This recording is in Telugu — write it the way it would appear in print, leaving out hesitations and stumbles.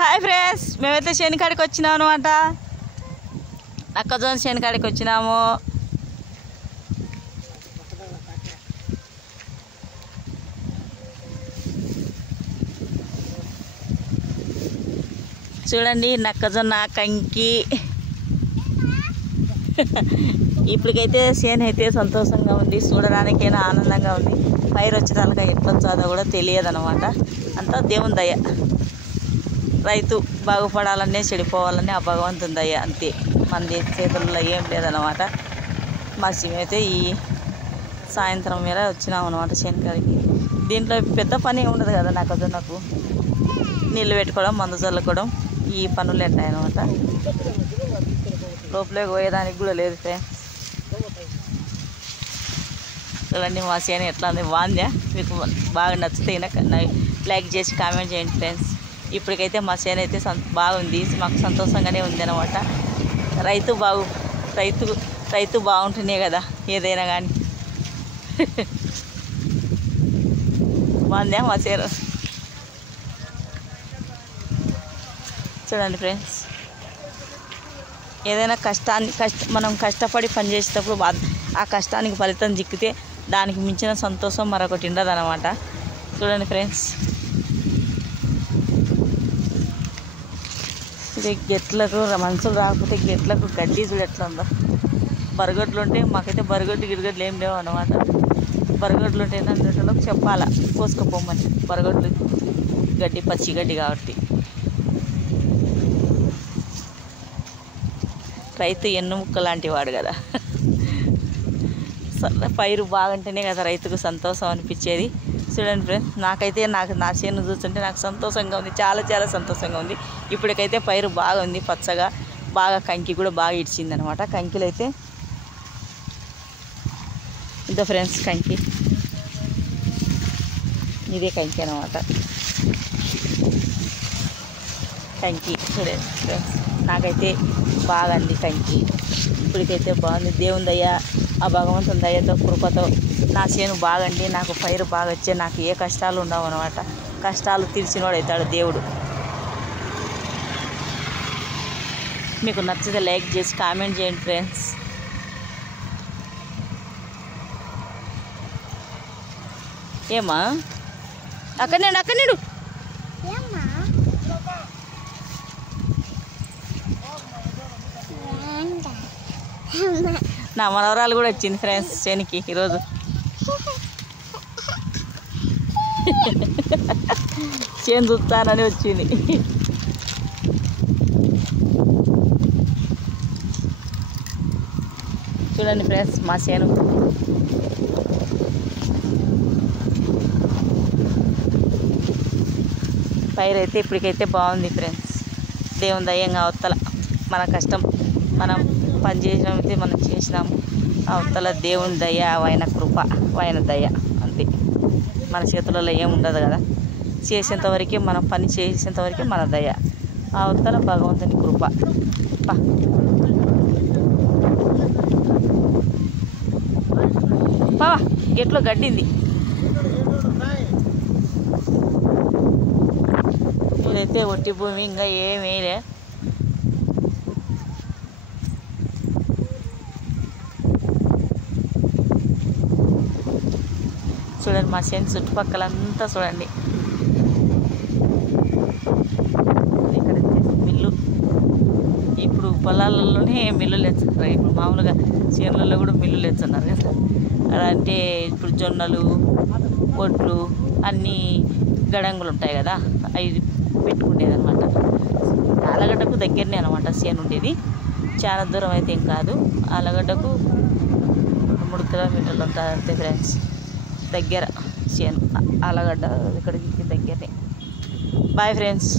హాయ్ ఫ్రెండ్స్, మేమైతే శనికాడికి వచ్చినాము అనమాట. అక్కజోన్ శనికాడికి వచ్చినాము. చూడండి నక్కజొన్న కంకి. ఇప్పటికైతే చేను అయితే సంతోషంగా ఉంది, చూడడానికైనా ఆనందంగా ఉంది. పైరు వచ్చేదాకా ఎట్లా వచ్చాదో కూడా తెలియదు అనమాట. అంతా దేవుని దయ. రైతు బాగుపడాలనే చెడిపోవాలని ఆ భగవంతుని దయ, అంతే. మన చేతుల్లో ఏం లేదనమాట. మా మేమైతే ఈ సాయంత్రం మీద వచ్చినాం అనమాట శనికాడికి. దీంట్లో పెద్ద పని ఉండదు కదా నాకు నీళ్ళు పెట్టుకోవడం, మందు చల్లుకోవడం, ఈ పనులు ఉంటాయన్నమాట. లోపలికి పోయేదానికి కూడా లేదు ఫ్రెండ్స్. చూడండి మా చేను ఎట్లా ఉంది, బాగుందా? మీకు బాగా నచ్చితే లైక్ చేసి కామెంట్ చేయండి ఫ్రెండ్స్. ఇప్పటికైతే మా చేను అయితే బాగుంది, మాకు సంతోషంగానే ఉంది అనమాట. రైతు బాగుంటేనే కదా ఏదైనా కానీ. బాగుందా మా చేను? చూడండి ఫ్రెండ్స్, ఏదైనా మనం కష్టపడి పనిచేసేటప్పుడు ఆ కష్టానికి ఫలితం చిక్కితే దానికి మించిన సంతోషం మరొకటి ఉండదు అనమాట. చూడండి ఫ్రెండ్స్, ఇది గెట్లకు మనుషులు రాకపోతే గెట్లకు గడ్డి చూడు ఎట్లా ఉందో. బరగొడ్లు ఉంటే మాకైతే గిరిగడ్లు ఏం లేవు అనమాట. బరగొడ్లు ఉంటే అన్నింటిలోకి చెప్పాలా కోసుకుపోమని. బరగొడ్లు గడ్డి పచ్చి గడ్డి కాబట్టి. రైతు ఎన్నుముక్క లాంటి వాడు కదా. పైరు బాగుంటేనే కదా రైతుకు సంతోషం అనిపించేది. చూడండి ఫ్రెండ్స్, నా చేను చూస్తుంటే నాకు సంతోషంగా ఉంది, చాలా చాలా సంతోషంగా ఉంది. ఇప్పటికైతే పైరు బాగా ఉంది, పచ్చగా బాగా. కంకి కూడా బాగా ఇడిచింది అనమాట. కంకిలు అయితే ఇంత ఫ్రెండ్స్, కంకి ఇదే కంకి అనమాట. కంకి చూడండి ఫ్రెండ్స్, నాకైతే బాగా అంది కంకి. ఇప్పటికైతే బాగుంది. దేవుని దయ, ఆ భగవంతుని దయతో కృపతో నా చేను బాగండి, నాకు పైరు బాగా వచ్చే, నాకు ఏ కష్టాలు ఉండవు అనమాట. కష్టాలు తీర్చినోడు అవుతాడు దేవుడు. మీకు నచ్చితే లైక్ చేసి కామెంట్ చేయండి ఫ్రెండ్స్. ఏమా అక్కడ నేను నా మనవరాలు కూడా వచ్చింది ఫ్రెండ్స్ చేనికి ఈరోజు. చేను చూస్తానని వచ్చింది. చూడండి ఫ్రెండ్స్ మా చేను. పైరు అయితే ఇప్పటికైతే బాగుంది ఫ్రెండ్స్. దేవుని దయంగా అవతల మన కష్టం, మనం పని చేసినైతే మనం చేసినాము. అవతల దేవుని దయ, ఆయన కృప, ఆయన దయ, అంతే. మన చేతులలో ఏముండదు కదా. చేసేంతవరకే మనం పని చేసేంతవరకే మన దయ, అవతల భగవంతుని కృప. బావా ఎట్లో గడ్డింది. ఇదైతే ఒట్టి భూమి, ఇంకా ఏమేలే. చూడండి మా చేను చుట్టుపక్కలంతా చూడండి. ఇక్కడ వచ్చేసి మిల్లు. ఇప్పుడు పొలాలలోనే మిల్లులు తెచ్చున్నారు. ఇప్పుడు మామూలుగా చేనులలో కూడా మిల్లులు తెచ్చున్నారు కదా. అదంటే ఇప్పుడు జొన్నలు, ఒడ్లు అన్నీ గడంగులు ఉంటాయి కదా, అవి పెట్టుకునేది అనమాట. ఆలగడ్డకు దగ్గరనే అనమాట చేను ఉండేది. చాలా దూరం అయితే ఏం కాదు. ఆలగడ్డకు 3 కిలోమీటర్లు ఉంటుంది అంతే ఫ్రెండ్స్. దగ్గర చేను ఆలగడ్డ ఇక్కడికి దగ్గరనే. Bye friends.